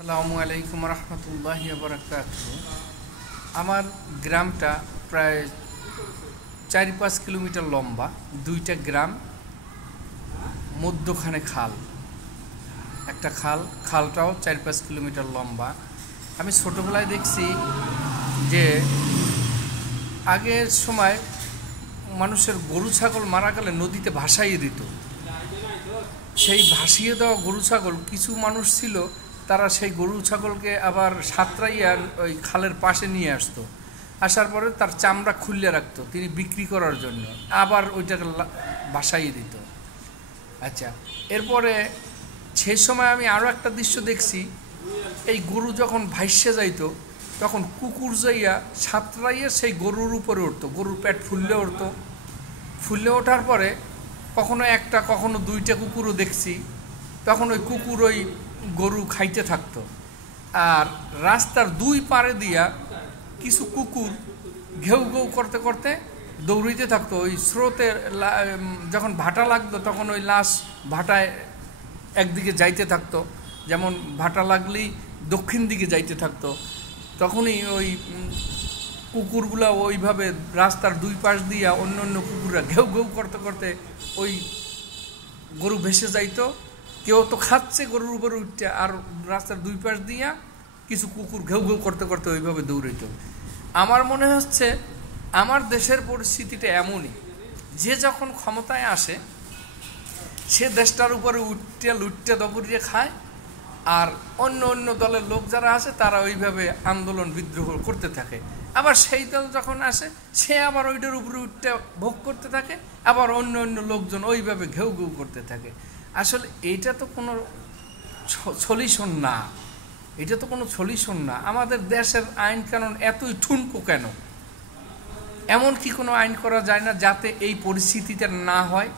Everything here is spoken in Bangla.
আসসালামু আলাইকুম রহমতুল্লাহি ওয়া বারাকাতুহু। আমার গ্রামটা প্রায় ৪-৫ কিলোমিটার লম্বা, দুইটা গ্রাম, মধ্যখানে খাল, একটা খালটাও ৪-৫ কিলোমিটার লম্বা। আমি ছোটোবেলায় দেখছি যে আগের সময় মানুষের গরু ছাগল মারা গেলে নদীতে ভাসাইয়ে দিত। সেই ভাসিয়ে দেওয়া গরু ছাগল কিছু মানুষ ছিল, তারা সেই গরু ছাগলকে আবার সাঁতরাইয়া ওই খালের পাশে নিয়ে আসতো, আসার পরে তার চামড়া খুলে রাখতো তিনি বিক্রি করার জন্য, আবার ওইটাকে ভাসাইয়ে দিত। আচ্ছা, এরপরে সেই সময় আমি আরও একটা দৃশ্য দেখছি, এই গরু যখন ভাইসে যাইতো তখন কুকুর যাইয়া সাঁতরাইয়া সেই গরুর উপরে উঠতো, গরুর পেট ফুললে উঠতো। ফুললে ওঠার পরে কখনো একটা কখনো দুইটা কুকুরও দেখছি, তখন ওই কুকুর ওই গরু খাইতে থাকতো। আর রাস্তার দুই পারে দিয়া কিছু কুকুর ঘেউ ঘেউ করতে করতে দৌড়িতে থাকতো। ওই স্রোতে যখন ভাটা লাগতো তখন ওই লাশ ভাটায় একদিকে যাইতে থাকতো, যেমন ভাটা লাগলেই দক্ষিণ দিকে যাইতে থাকতো, তখনই ওই কুকুরগুলা ওইভাবে রাস্তার দুই পাশ দিয়া অন্য অন্য কুকুররা ঘেউ ঘেউ করতে করতে ওই গরু ভেসে যাইতো। কেউ তো খাচ্ছে গরুর উপরে উঠতে, আর রাস্তার দুই পাশ দিয়া কিছু কুকুর ঘেউ ঘেউ করতে করতে ওইভাবে দৌড়াইতো। আমার মনে হচ্ছে আমার দেশের পরিস্থিতিটা এমনই, যে যখন ক্ষমতায় আসে সে দেশটার উপরে উঠতে লুটতে দগড়িয়ে খায়, আর অন্য অন্য দলের লোক যারা আছে তারা ওইভাবে আন্দোলন বিদ্রোহ করতে থাকে। আবার সেই দল যখন আসে সে আবার ওইটার উপরে উঠতে ভোগ করতে থাকে, আবার অন্য অন্য লোকজন ওইভাবে ঘেউ ঘেউ করতে থাকে। আসলে এটা তো কোনো সলিউশন না, এটা তো কোনো সলিউশন না। আমাদের দেশের আইন কানুন এতই ঠুনকো কেন? এমন কি কোনো আইন করা যায় না যাতে এই পরিস্থিতিটা না হয়?